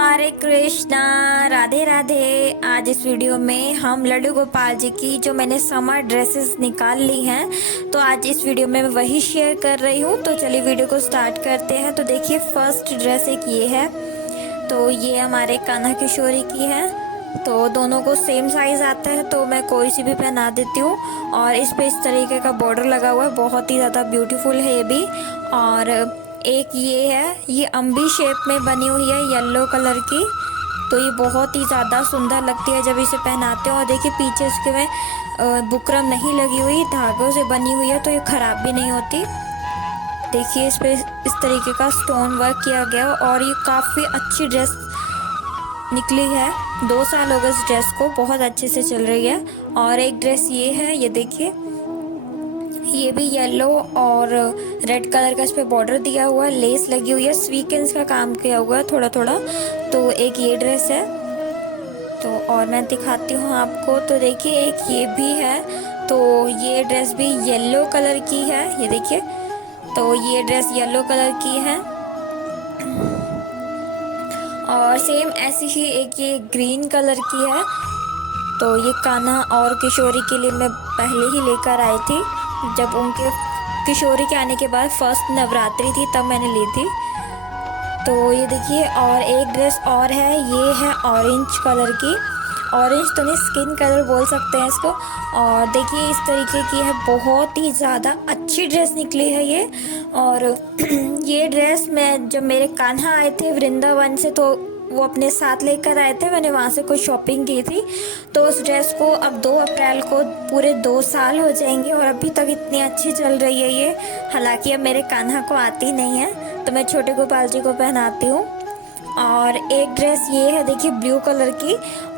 हरे कृष्णा, राधे राधे। आज इस वीडियो में हम लड्डू गोपाल जी की जो मैंने समर ड्रेसेस निकाल ली हैं, तो आज इस वीडियो में मैं वही शेयर कर रही हूँ। तो चलिए वीडियो को स्टार्ट करते हैं। तो देखिए, फर्स्ट ड्रेस एक ये है। तो ये हमारे कान्हा किशोरी की है। तो दोनों को सेम साइज़ आता है, तो मैं कोई सी भी पहना देती हूँ। और इस पे इस तरीके का बॉर्डर लगा हुआ है, बहुत ही ज़्यादा ब्यूटीफुल है ये भी। और एक ये है, ये अम्बी शेप में बनी हुई है, येलो कलर की। तो ये बहुत ही ज़्यादा सुंदर लगती है जब इसे पहनाते हो। और देखिए पीछे इसके में बुकरम नहीं लगी हुई, धागों से बनी हुई है, तो ये ख़राब भी नहीं होती। देखिए इस पे इस तरीके का स्टोन वर्क किया गया और ये काफ़ी अच्छी ड्रेस निकली है। 2 साल हो गए इस ड्रेस को, बहुत अच्छे से चल रही है। और एक ड्रेस ये है, ये देखिए, ये भी येलो और रेड कलर का इस पे बॉर्डर दिया हुआ है, लेस लगी हुई है, स्वीकेंस का काम किया हुआ है थोड़ा थोड़ा। तो एक ये ड्रेस है। तो और मैं दिखाती हूँ आपको। तो देखिए एक ये भी है। तो ये ड्रेस भी येलो कलर की है, ये देखिए। तो ये ड्रेस येलो कलर की है। और सेम ऐसी ही एक ये ग्रीन कलर की है। तो ये कान्हा और किशोरी के लिए मैं पहले ही लेकर आई थी, जब उनके किशोरी के आने के बाद फर्स्ट नवरात्रि थी तब मैंने ली थी। तो ये देखिए, और एक ड्रेस और है, ये है ऑरेंज कलर की। ऑरेंज तो नहीं, स्किन कलर बोल सकते हैं इसको। और देखिए इस तरीके की है, बहुत ही ज़्यादा अच्छी ड्रेस निकली है ये। और ये ड्रेस मैं जब मेरे कान्हा आए थे वृंदावन से, तो वो अपने साथ लेकर आए थे, मैंने वहाँ से कुछ शॉपिंग की थी। तो उस ड्रेस को अब 2 अप्रैल को पूरे 2 साल हो जाएंगे और अभी तक इतनी अच्छी चल रही है ये। हालांकि अब मेरे कान्हा को आती नहीं है, तो मैं छोटे गोपाल जी को पहनाती हूँ। और एक ड्रेस ये है, देखिए, ब्लू कलर की।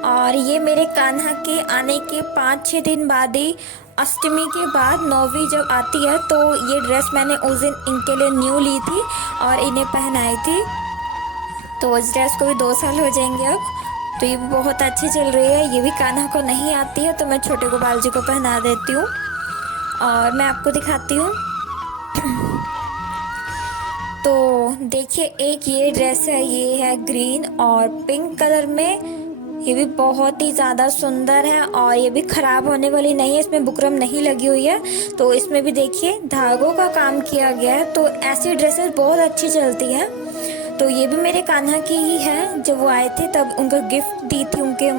और ये मेरे कान्हा के आने के 5-6 दिन बाद ही, अष्टमी के बाद 9वीं जब आती है, तो ये ड्रेस मैंने उस दिन इनके लिए न्यू ली थी और इन्हें पहनाई थी। तो इस ड्रेस को भी 2 साल हो जाएंगे अब। तो ये भी बहुत अच्छी चल रही है। ये भी कान्हा को नहीं आती है, तो मैं छोटे गोपाल जी को पहना देती हूँ। और मैं आपको दिखाती हूँ। तो देखिए एक ये ड्रेस है, ये है ग्रीन और पिंक कलर में। ये भी बहुत ही ज़्यादा सुंदर है और ये भी ख़राब होने वाली नहीं है, इसमें बुकरम नहीं लगी हुई है। तो इसमें भी देखिए धागों का काम किया गया है। तो ऐसी ड्रेसेस बहुत अच्छी चलती हैं। तो ये भी मेरे कान्हा की ही है, जब वो आए थे तब उनको गिफ्ट दी थी उनके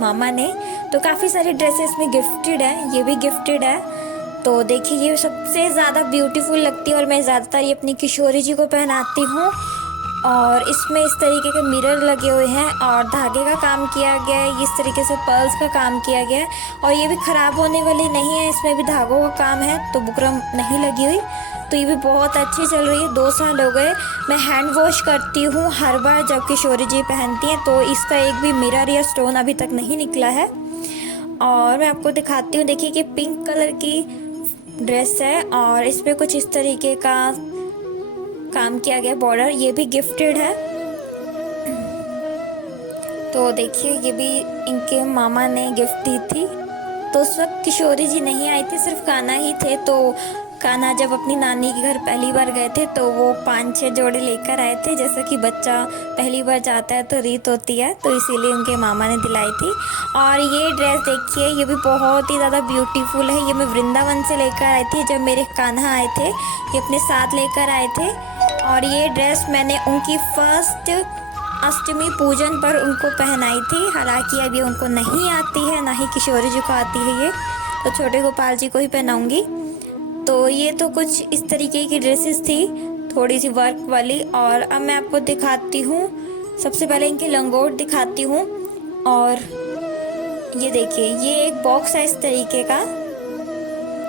मामा ने। तो काफ़ी सारी ड्रेसेस में गिफ्टेड है, ये भी गिफ्टेड है। तो देखिए ये सबसे ज़्यादा ब्यूटीफुल लगती है और मैं ज़्यादातर ये अपनी किशोरी जी को पहनाती हूँ। और इसमें इस तरीके के मिरर लगे हुए हैं और धागे का काम किया गया है, इस तरीके से पर्ल्स का काम किया गया है। और ये भी ख़राब होने वाली नहीं है, इसमें भी धागों का काम है, तो बुकरम नहीं लगी हुई। तो ये भी बहुत अच्छी चल रही है। 2 साल हो गए। मैं हैंड वॉश करती हूँ हर बार जब किशोरी जी पहनती हैं, तो इसका एक भी मिरर या स्टोन अभी तक नहीं निकला है। और मैं आपको दिखाती हूँ। देखिए कि पिंक कलर की ड्रेस है और इस पर कुछ इस तरीके का काम किया गया बॉर्डर, ये भी गिफ्टेड है। तो देखिए ये भी इनके मामा ने गिफ्ट दी थी। तो उस वक्त किशोरी जी नहीं आई थी, सिर्फ कान्हा ही थे। तो कान्हा जब अपनी नानी के घर पहली बार गए थे, तो वो 5-6 जोड़े लेकर आए थे। जैसा कि बच्चा पहली बार जाता है तो रीत होती है, तो इसीलिए उनके मामा ने दिलाई थी। और ये ड्रेस देखिए, ये भी बहुत ही ज़्यादा ब्यूटीफुल है। ये मैं वृंदावन से लेकर आई थी, जब मेरे कान्हा आए थे, ये अपने साथ लेकर आए थे। और ये ड्रेस मैंने उनकी फर्स्ट अष्टमी पूजन पर उनको पहनाई थी। हालांकि अब ये उनको नहीं आती है, ना ही किशोरी जी को आती है ये, तो छोटे गोपाल जी को ही पहनाऊंगी। तो ये तो कुछ इस तरीके की ड्रेसेस थी, थोड़ी सी वर्क वाली। और अब मैं आपको दिखाती हूँ। सबसे पहले इनके लंगोट दिखाती हूँ। और ये देखिए, ये एक बॉक्स है इस तरीके का।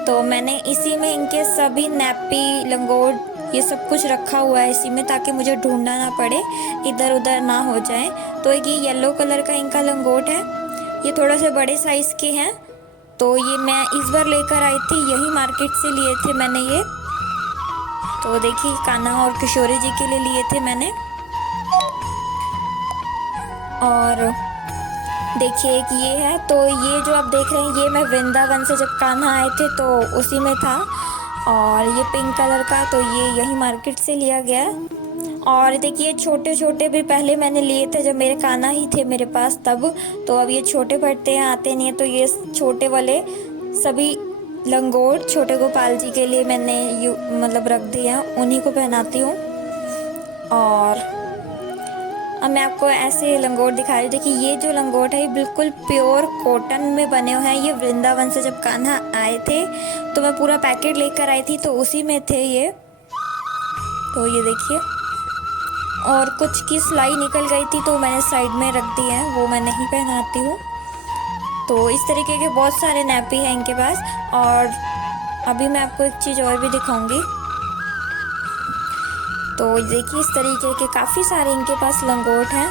तो मैंने इसी में इनके सभी नैपी, लंगोट, ये सब कुछ रखा हुआ है इसी में, ताकि मुझे ढूंढना ना पड़े, इधर उधर ना हो जाए। तो ये येलो कलर का इनका लंगोट है, ये थोड़ा से बड़े साइज़ के हैं। तो ये मैं इस बार लेकर आई थी, यही मार्केट से लिए थे मैंने ये। तो देखिए कान्हा और किशोरी जी के लिए लिए थे मैंने। और देखिए एक ये है। तो ये जो आप देख रहे हैं, ये मैं वृंदावन से जब कान्हा आए थे तो उसी में था। और ये पिंक कलर का, तो ये यही मार्केट से लिया गया। और देखिए छोटे छोटे भी पहले मैंने लिए थे जब मेरे कान्हा ही थे मेरे पास तब। तो अब ये छोटे पड़ते हैं, आते नहीं है, तो ये छोटे वाले सभी लंगोट छोटे गोपाल जी के लिए मैंने मतलब रख दिए हैं, उन्हीं को पहनाती हूँ। और अब मैं आपको ऐसे लंगोट दिखा रही हूँ। देखिए ये जो लंगोट है ये बिल्कुल प्योर कॉटन में बने हुए हैं। ये वृंदावन से जब कान्हा आए थे तो मैं पूरा पैकेट लेकर आई थी, तो उसी में थे ये। तो ये देखिए, और कुछ की सिलाई निकल गई थी तो मैंने साइड में रख दी है, वो मैं नहीं पहनाती हूँ। तो इस तरीके के बहुत सारे नैपी हैं इनके पास। और अभी मैं आपको एक चीज़ और भी दिखाऊंगी। तो देखिए इस तरीके के काफ़ी सारे इनके पास लंगोट हैं,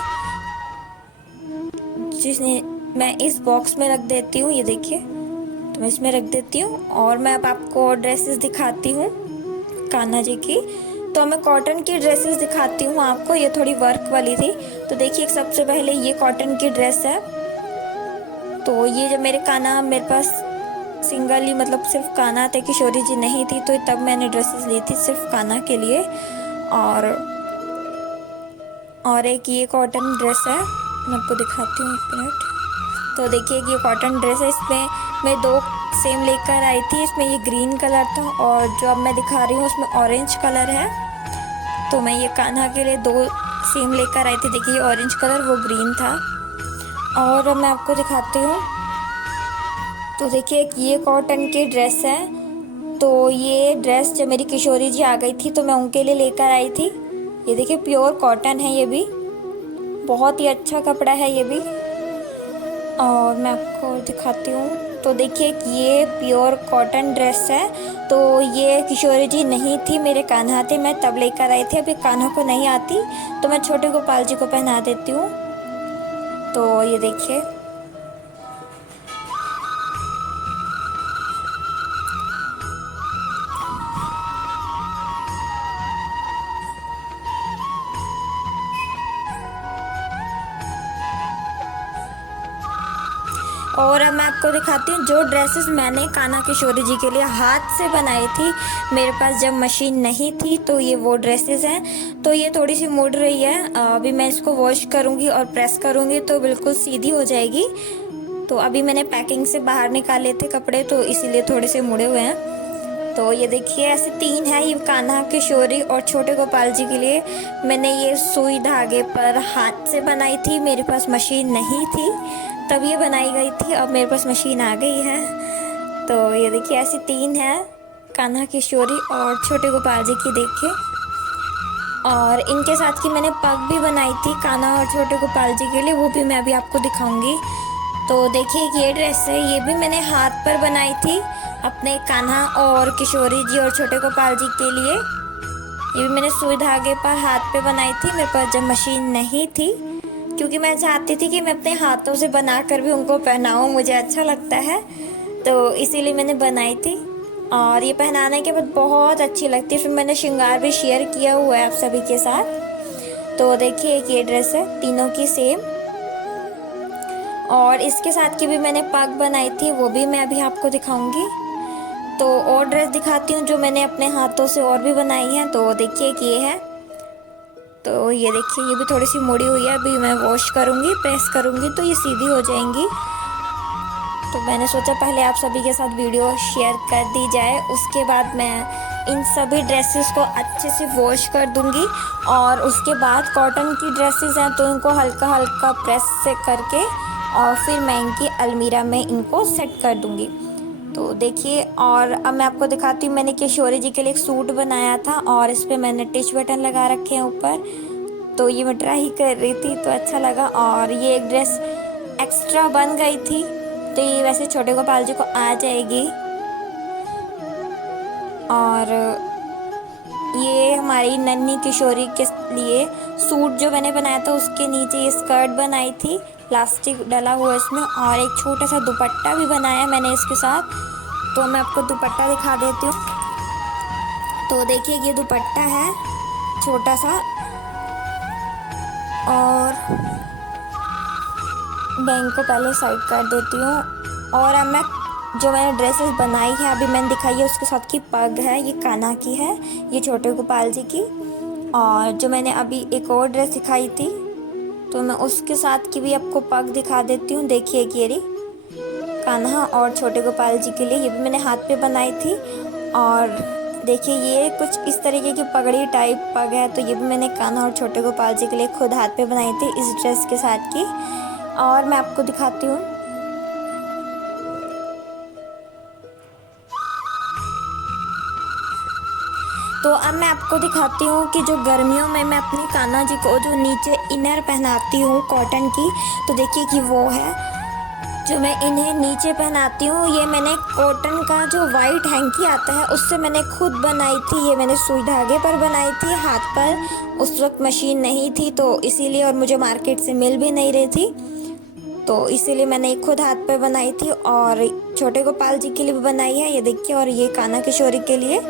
जिसने मैं इस बॉक्स में रख देती हूँ। ये देखिए, तो मैं इसमें रख देती हूँ। और मैं अब आपको ड्रेसेस दिखाती हूँ कान्हा जी की। तो मैं कॉटन की ड्रेसेस दिखाती हूँ आपको, ये थोड़ी वर्क वाली थी। तो देखिए सबसे पहले ये कॉटन की ड्रेस है। तो ये जब मेरे कान्हा मेरे पास सिंगल ही मतलब सिर्फ कान्हा थे, किशोरी जी नहीं थी, तो तब मैंने ड्रेसेस ली थी सिर्फ कान्हा के लिए। और एक ये कॉटन ड्रेस है, मैं आपको दिखाती हूँ एक मिनट। तो देखिए ये कॉटन ड्रेस है, इसमें मैं 2 सेम लेकर आई थी। इसमें ये ग्रीन कलर था और जो अब मैं दिखा रही हूँ उसमें ऑरेंज कलर है। तो मैं ये कान्हा के लिए 2 सेम लेकर आई थी। देखिए ये ऑरेंज कलर, वो ग्रीन था। और अब मैं आपको दिखाती हूँ। तो देखिए ये कॉटन की ड्रेस है। तो ये ड्रेस जब मेरी किशोरी जी आ गई थी तो मैं उनके लिए लेकर आई थी। ये देखिए प्योर कॉटन है, ये भी बहुत ही अच्छा कपड़ा है ये भी। और मैं आपको दिखाती हूँ। तो देखिए ये प्योर कॉटन ड्रेस है। तो ये किशोरी जी नहीं थी, मेरे कान्हा थे, मैं तब लेकर आई थी। अभी कान्हा को नहीं आती तो मैं छोटे गोपाल जी को पहना देती हूँ। तो ये देखिए, और अब मैं आपको दिखाती हूँ जो ड्रेसेस मैंने कान्हा किशोरी जी के लिए हाथ से बनाई थी। मेरे पास जब मशीन नहीं थी तो ये वो ड्रेसेस हैं। तो ये थोड़ी सी मुड़ रही है, अभी मैं इसको वॉश करूँगी और प्रेस करूँगी तो बिल्कुल सीधी हो जाएगी। तो अभी मैंने पैकिंग से बाहर निकाले थे कपड़े, तो इसीलिए थोड़े से मुड़े हुए हैं। तो ये देखिए ऐसे 3 है, ये कान्हा किशोरी और छोटे गोपाल जी के लिए मैंने ये सुई धागे पर हाथ से बनाई थी। मेरे पास मशीन नहीं थी तब ये बनाई गई थी, अब मेरे पास मशीन आ गई है। तो ये देखिए ऐसी 3 है, कान्हा किशोरी और छोटे गोपाल जी की देखिए। और इनके साथ की मैंने पग भी बनाई थी कान्हा और छोटे गोपाल जी के लिए, वो भी मैं अभी आपको दिखाऊंगी। तो देखिए ये ड्रेस है, ये भी मैंने हाथ पर बनाई थी अपने कान्हा और किशोरी जी और छोटे गोपाल जी के लिए। ये भी मैंने सुई धागे पर हाथ पे बनाई थी, मेरे पास जब मशीन नहीं थी, क्योंकि मैं चाहती थी कि मैं अपने हाथों से बना कर भी उनको पहनाऊँ, मुझे अच्छा लगता है, तो इसीलिए मैंने बनाई थी। और ये पहनाने के बाद बहुत अच्छी लगती है। फिर मैंने श्रृंगार भी शेयर किया हुआ है आप सभी के साथ। तो देखिए एक ये ड्रेस है, तीनों की सेम। और इसके साथ की भी मैंने पग बनाई थी, वो भी मैं अभी आपको दिखाऊंगी। तो और ड्रेस दिखाती हूँ जो मैंने अपने हाथों से और भी बनाई है। तो देखिए एक ये है, तो ये देखिए ये भी थोड़ी सी मुड़ी हुई है, अभी मैं वॉश करूँगी, प्रेस करूँगी तो ये सीधी हो जाएंगी। तो मैंने सोचा पहले आप सभी के साथ वीडियो शेयर कर दी जाए, उसके बाद मैं इन सभी ड्रेसेस को अच्छे से वॉश कर दूंगी। और उसके बाद कॉटन की ड्रेसेस हैं तो इनको हल्का हल्का प्रेस से करके और फिर मैं इनकी अलमीरा में इनको सेट कर दूंगी। तो देखिए, और अब मैं आपको दिखाती हूँ, मैंने किशोरी जी के लिए एक सूट बनाया था और इस पर मैंने टिच बटन लगा रखे हैं ऊपर। तो ये मैं ट्राई कर रही थी तो अच्छा लगा। और ये एक ड्रेस एक्स्ट्रा बन गई थी, तो ये वैसे छोटे गोपाल जी को आ जाएगी। और ये हमारी नन्ही किशोरी के लिए सूट जो मैंने बनाया था, उसके नीचे ये स्कर्ट बनाई थी, प्लास्टिक डला हुआ इसमें, और एक छोटा सा दुपट्टा भी बनाया मैंने इसके साथ। तो मैं आपको दुपट्टा दिखा देती हूँ। तो देखिए ये दुपट्टा है छोटा सा, और मैं इनको पहले साइड कर देती हूँ। और अब मैं जो मैंने ड्रेसेस बनाई है अभी मैंने दिखाई है, उसके साथ की पग है, ये कान्हा की है, ये छोटे गोपाल जी की। और जो मैंने अभी एक और ड्रेस दिखाई थी तो मैं उसके साथ की भी आपको पग दिखा देती हूँ। देखिए कि ये कान्हा और छोटे गोपाल जी के लिए ये भी मैंने हाथ पे बनाई थी। और देखिए ये कुछ इस तरीके की पगड़ी टाइप पग है, तो ये भी मैंने कान्हा और छोटे गोपाल जी के लिए खुद हाथ पे बनाई थी इस ड्रेस के साथ की। और मैं आपको दिखाती हूँ। तो अब मैं आपको दिखाती हूँ कि जो गर्मियों में मैं अपने कान्हा जी को जो नीचे इनर पहनाती हूँ कॉटन की, तो देखिए कि वो है जो मैं इन्हें नीचे पहनाती हूँ। ये मैंने कॉटन का जो वाइट हैंकी आता है उससे मैंने खुद बनाई थी। ये मैंने सुई धागे पर बनाई थी हाथ पर, उस वक्त मशीन नहीं थी तो इसीलिए, और मुझे मार्केट से मिल भी नहीं रही थी तो इसीलिए मैंने खुद हाथ पर बनाई थी। और छोटे गोपाल जी के लिए भी बनाई है ये देखिए, और ये कान्हा किशोरी के लिए।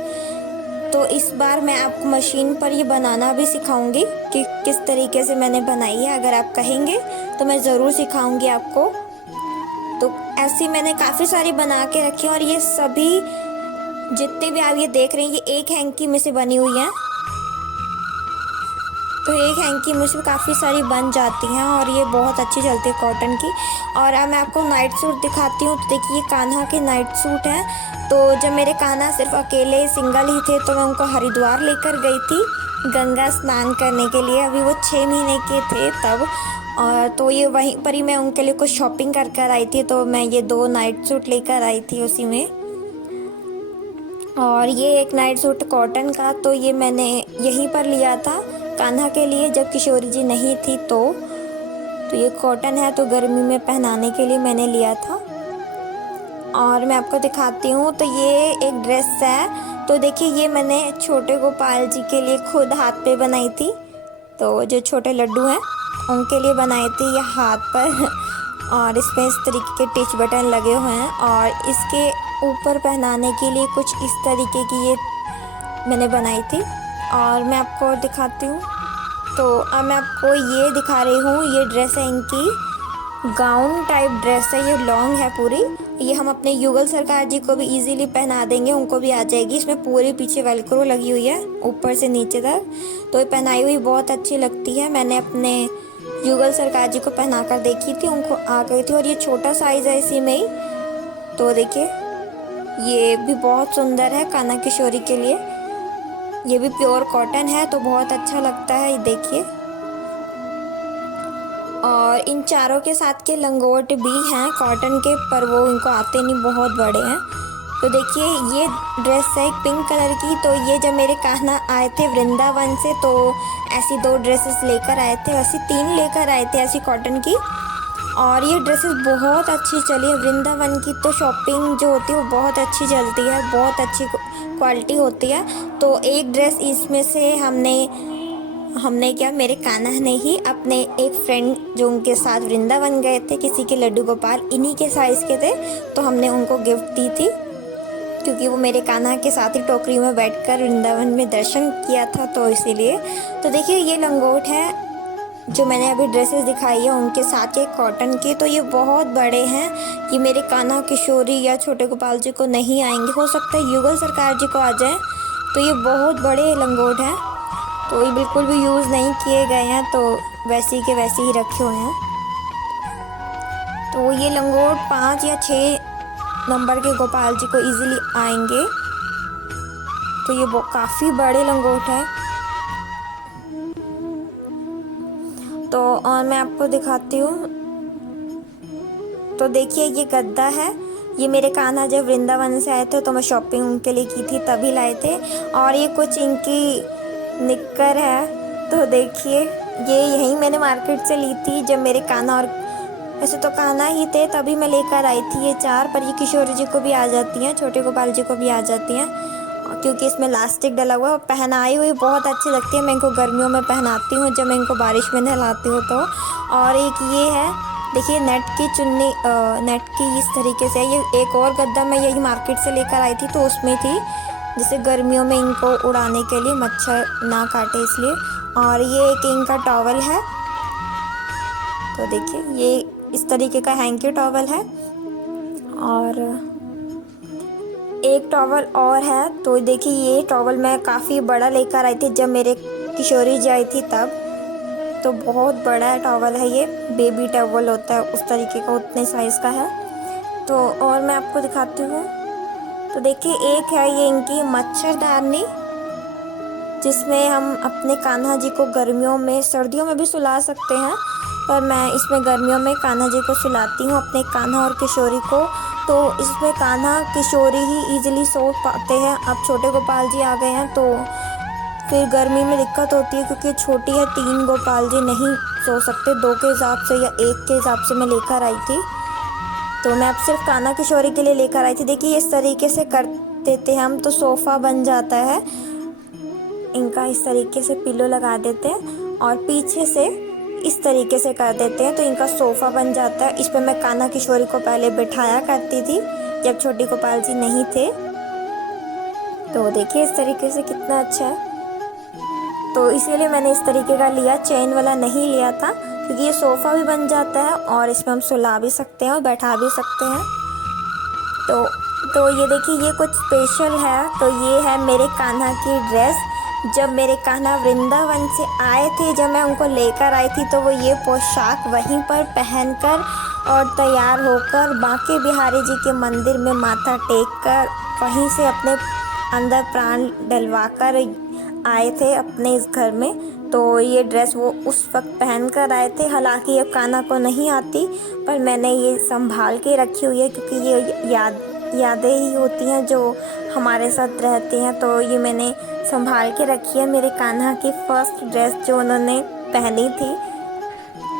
तो इस बार मैं आपको मशीन पर ये बनाना भी सिखाऊंगी कि किस तरीके से मैंने बनाई है। अगर आप कहेंगे तो मैं ज़रूर सिखाऊंगी आपको। तो ऐसी मैंने काफ़ी सारी बना के रखी हैं, और ये सभी जितने भी आप ये देख रहे हैं ये एक हैंकी में से बनी हुई हैं। तो एक हैंकी में से काफ़ी सारी बन जाती हैं और ये बहुत अच्छी चलती है कॉटन की। और अब मैं आपको नाइट सूट दिखाती हूँ। तो देखिए कान्हा के नाइट सूट हैं। तो जब मेरे कान्हा सिर्फ अकेले सिंगल ही थे तो मैं उनको हरिद्वार लेकर गई थी गंगा स्नान करने के लिए। अभी वो 6 महीने के थे तब। और तो ये वहीं पर ही मैं उनके लिए कुछ शॉपिंग कर कर आई थी, तो मैं ये 2 नाइट सूट लेकर आई थी उसी में। और ये एक नाइट सूट कॉटन का, तो ये मैंने यहीं पर लिया था कान्हा के लिए जब किशोरी जी नहीं थी। तो ये कॉटन है, तो गर्मी में पहनाने के लिए मैंने लिया था। और मैं आपको दिखाती हूँ। तो ये एक ड्रेस है। तो देखिए ये मैंने छोटे गोपाल जी के लिए खुद हाथ पे बनाई थी। तो जो छोटे लड्डू हैं उनके लिए बनाई थी ये हाथ पर। और इसमें इस तरीके के टिच बटन लगे हुए हैं, और इसके ऊपर पहनाने के लिए कुछ इस तरीके की ये मैंने बनाई थी। और मैं आपको और दिखाती हूँ। तो अब मैं आपको ये दिखा रही हूँ। ये ड्रेस है इनकी गाउन टाइप ड्रेस है, ये लॉन्ग है पूरी। ये हम अपने युगल सरकार जी को भी इजीली पहना देंगे, उनको भी आ जाएगी। इसमें पूरे पीछे वेलक्रो लगी हुई है ऊपर से नीचे तक। तो ये पहनाई हुई बहुत अच्छी लगती है। मैंने अपने युगल सरकार जी को पहना कर देखी थी, उनको आ गई थी। और ये छोटा साइज़ है इसी में ही। तो देखिए ये भी बहुत सुंदर है कान्हा किशोरी के लिए। ये भी प्योर कॉटन है तो बहुत अच्छा लगता है, ये देखिए। और इन चारों के साथ के लंगोट भी हैं कॉटन के, पर वो इनको आते नहीं, बहुत बड़े हैं। तो देखिए ये ड्रेस है एक पिंक कलर की। तो ये जब मेरे कान्हा आए थे वृंदावन से तो ऐसी 2 ड्रेसेस लेकर आए थे, ऐसी 3 लेकर आए थे ऐसी कॉटन की। और ये ड्रेसेस बहुत अच्छी चली है। वृंदावन की तो शॉपिंग जो होती है वो बहुत अच्छी चलती है, बहुत अच्छी क्वालिटी होती है। तो एक ड्रेस इसमें से हमने क्या, मेरे कान्हा ने ही अपने एक फ्रेंड जो उनके साथ वृंदावन गए थे, किसी के लड्डू गोपाल इन्हीं के साइज़ के थे, तो हमने उनको गिफ्ट दी थी। क्योंकि वो मेरे कान्हा के साथ ही टोकरी में बैठकर वृंदावन में दर्शन किया था, तो इसीलिए। तो देखिए ये लंगोट है जो मैंने अभी ड्रेसेस दिखाई है उनके साथ के कॉटन के। तो ये बहुत बड़े हैं, ये मेरे कान्हा किशोरी या छोटे गोपाल जी को नहीं आएंगे। हो सकता है युगल सरकार जी को आ जाए। तो ये बहुत बड़े लंगोट हैं, तो ये बिल्कुल भी यूज़ नहीं किए गए हैं, तो वैसे के वैसे ही रखे हुए हैं। तो ये लंगोट 5 या 6 नंबर के गोपाल जी को इजीली आएंगे। तो ये काफ़ी बड़े लंगोट है। तो और मैं आपको दिखाती हूँ। तो देखिए ये गद्दा है। ये मेरे कान्हा जब वृंदावन से आए थे तो मैं शॉपिंग उनके लिए की थी तभी लाए थे। और ये कुछ इनकी निक्कर है। तो देखिए ये यहीं मैंने मार्केट से ली थी जब मेरे कान्हा, और वैसे तो कान्हा ही थे तभी मैं लेकर आई थी ये 4, पर ये किशोरी जी को भी आ जाती हैं, छोटे गोपाल जी को भी आ जाती हैं, क्योंकि इसमें लास्टिक डला हुआ है। और पहनाई हुई बहुत अच्छी लगती है। मैं इनको गर्मियों में पहनाती हूँ जब मैं इनको बारिश में नहलाती हूँ तो। और एक ये है, देखिए नेट की चुन्नी, नेट की इस तरीके से। ये एक और गद्दा मैं यही मार्केट से लेकर आई थी, तो उसमें थी जैसे गर्मियों में इनको उड़ाने के लिए, मच्छर ना काटे इसलिए। और ये एक इनका टॉवल है। तो देखिए ये इस तरीके का हैंकी टॉवल है। और एक टॉवल और है। तो देखिए ये टॉवल मैं काफ़ी बड़ा लेकर आई थी जब मेरे किशोरी जी आई थी तब। तो बहुत बड़ा टॉवल है, ये बेबी टॉवल होता है उस तरीके का, उतने साइज़ का है। तो और मैं आपको दिखाती हूँ। तो देखिए एक है ये इनकी मच्छरदानी, जिसमें हम अपने कान्हा जी को गर्मियों में, सर्दियों में भी सुला सकते हैं, पर मैं इसमें गर्मियों में कान्हा जी को सुलाती हूँ, अपने कान्हा और किशोरी को। तो इसमें कान्हा किशोरी ही ईजिली सो पाते हैं। अब छोटे गोपाल जी आ गए हैं तो फिर गर्मी में दिक्कत होती है, क्योंकि छोटी है, 3 गोपाल जी नहीं सो सकते, 2 के हिसाब से या 1 के हिसाब से मैं लेकर आई थी। तो मैं अब सिर्फ कान्हा किशोरी के लिए लेकर आई थी। देखिए इस तरीके से कर देते हैं हम तो सोफ़ा बन जाता है। इनका इस तरीके से पिलो लगा देते हैं और पीछे से इस तरीके से कर देते हैं तो इनका सोफ़ा बन जाता है। इस पर मैं कान्हा किशोरी को पहले बिठाया करती थी जब छोटी गोपाल जी नहीं थे। तो देखिए इस तरीके से कितना अच्छा है। तो इसीलिए मैंने इस तरीके का लिया, चेन वाला नहीं लिया था, क्योंकि ये सोफ़ा भी बन जाता है और इसमें हम सुला भी सकते हैं और बैठा भी सकते हैं। तो ये देखिए ये कुछ स्पेशल है। तो ये है मेरे कान्हा की ड्रेस। जब मेरे कान्हा वृंदावन से आए थे, जब मैं उनको लेकर आई थी, तो वो ये पोशाक वहीं पर पहनकर और तैयार होकर बांके बिहारी जी के मंदिर में माथा टेक कर वहीं से अपने अंदर प्राण डलवाकर आए थे अपने इस घर में। तो ये ड्रेस वो उस वक्त पहन कर आए थे। हालांकि अब कान्हा को नहीं आती, पर मैंने ये संभाल के रखी हुई है, क्योंकि ये यादें ही होती हैं जो हमारे साथ रहती हैं। तो ये मैंने संभाल के रखी है, मेरे कान्हा की फ़र्स्ट ड्रेस जो उन्होंने पहनी थी।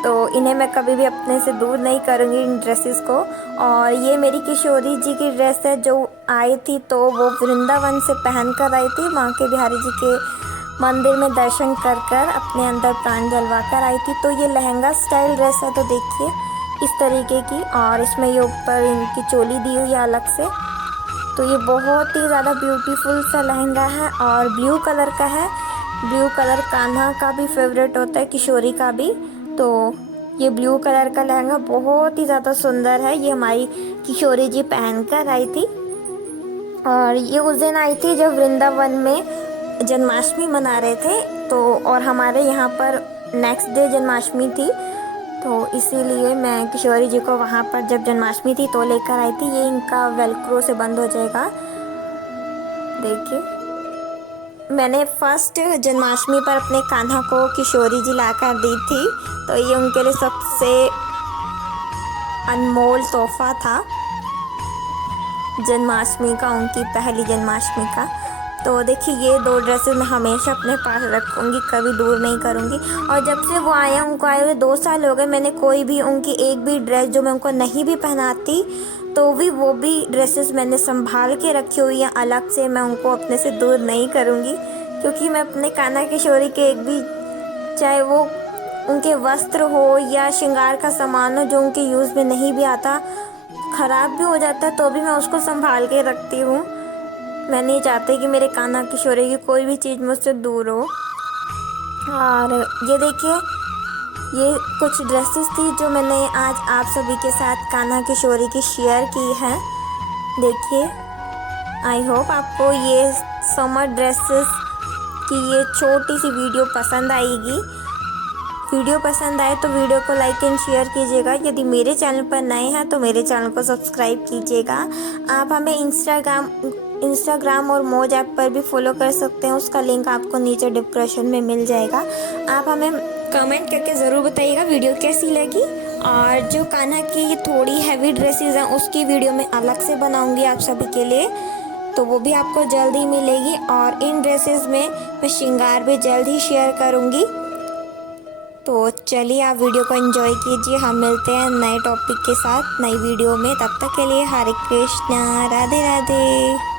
तो इन्हें मैं कभी भी अपने से दूर नहीं करूँगी, इन ड्रेसेस को। और ये मेरी किशोरी जी की ड्रेस है जो आई थी, तो वो वृंदावन से पहन कर आई थी, बांके बिहारी जी के मंदिर में दर्शन कर अपने अंदर प्राण जलवा कर आई थी। तो ये लहंगा स्टाइल ड्रेस है, तो देखिए इस तरीके की, और इसमें ये ऊपर इनकी चोली दी हुई है अलग से। तो ये बहुत ही ज़्यादा ब्यूटीफुल सा लहंगा है और ब्लू कलर का है। ब्लू कलर कान्हा का भी फेवरेट होता है, किशोरी का भी। तो ये ब्लू कलर का लहंगा बहुत ही ज़्यादा सुंदर है। ये हमारी किशोरी जी पहन कर आई थी, और ये उस दिन आई थी जब वृंदावन में जन्माष्टमी मना रहे थे। तो और हमारे यहाँ पर नेक्स्ट डे जन्माष्टमी थी, तो इसीलिए मैं किशोरी जी को वहाँ पर जब जन्माष्टमी थी तो लेकर आई थी। ये इनका वेलक्रो से बंद हो जाएगा। देखिए मैंने फर्स्ट जन्माष्टमी पर अपने कान्हा को किशोरी जी लाकर दी थी, तो ये उनके लिए सबसे अनमोल तोहफा था जन्माष्टमी का, उनकी पहली जन्माष्टमी का। तो देखिए ये 2 ड्रेसेस मैं हमेशा अपने पास रखूँगी, कभी दूर नहीं करूँगी। और जब से वो आए, उनको आए हुए 2 साल हो गए, मैंने कोई भी उनकी एक भी ड्रेस जो मैं उनको नहीं भी पहनाती, तो भी वो भी ड्रेसेस मैंने संभाल के रखी हुई हैं अलग से। मैं उनको अपने से दूर नहीं करूँगी, क्योंकि मैं अपने कान्हा किशोरी के एक भी, चाहे वो उनके वस्त्र हो या श्रृंगार का सामान हो जो उनके यूज़ में नहीं भी आता, ख़राब भी हो जाता है, तो भी मैं उसको संभाल के रखती हूँ। मैं नहीं चाहती कि मेरे कान्हा किशोरी की कोई भी चीज़ मुझसे दूर हो। और ये देखिए ये कुछ ड्रेसेस थी जो मैंने आज आप सभी के साथ कान्हा किशोरी की शेयर की है। देखिए आई होप आपको ये समर ड्रेसेस की ये छोटी सी वीडियो पसंद आएगी। वीडियो पसंद आए तो वीडियो को लाइक एंड शेयर कीजिएगा। यदि मेरे चैनल पर नए हैं तो मेरे चैनल को सब्सक्राइब कीजिएगा। आप हमें इंस्टाग्राम और मोज ऐप पर भी फॉलो कर सकते हैं, उसका लिंक आपको नीचे डिस्क्रिप्शन में मिल जाएगा। आप हमें कमेंट करके ज़रूर बताइएगा वीडियो कैसी लगी। और जो कान्हा की ये थोड़ी हैवी ड्रेसेस हैं उसकी वीडियो मैं अलग से बनाऊँगी आप सभी के लिए, तो वो भी आपको जल्द ही मिलेगी। और इन ड्रेसेस में मैं श्रृंगार भी जल्द ही शेयर करूँगी। तो चलिए आप वीडियो को एंजॉय कीजिए। हम मिलते हैं नए टॉपिक के साथ नई वीडियो में। तब तक के लिए हरे कृष्णा, राधे राधे।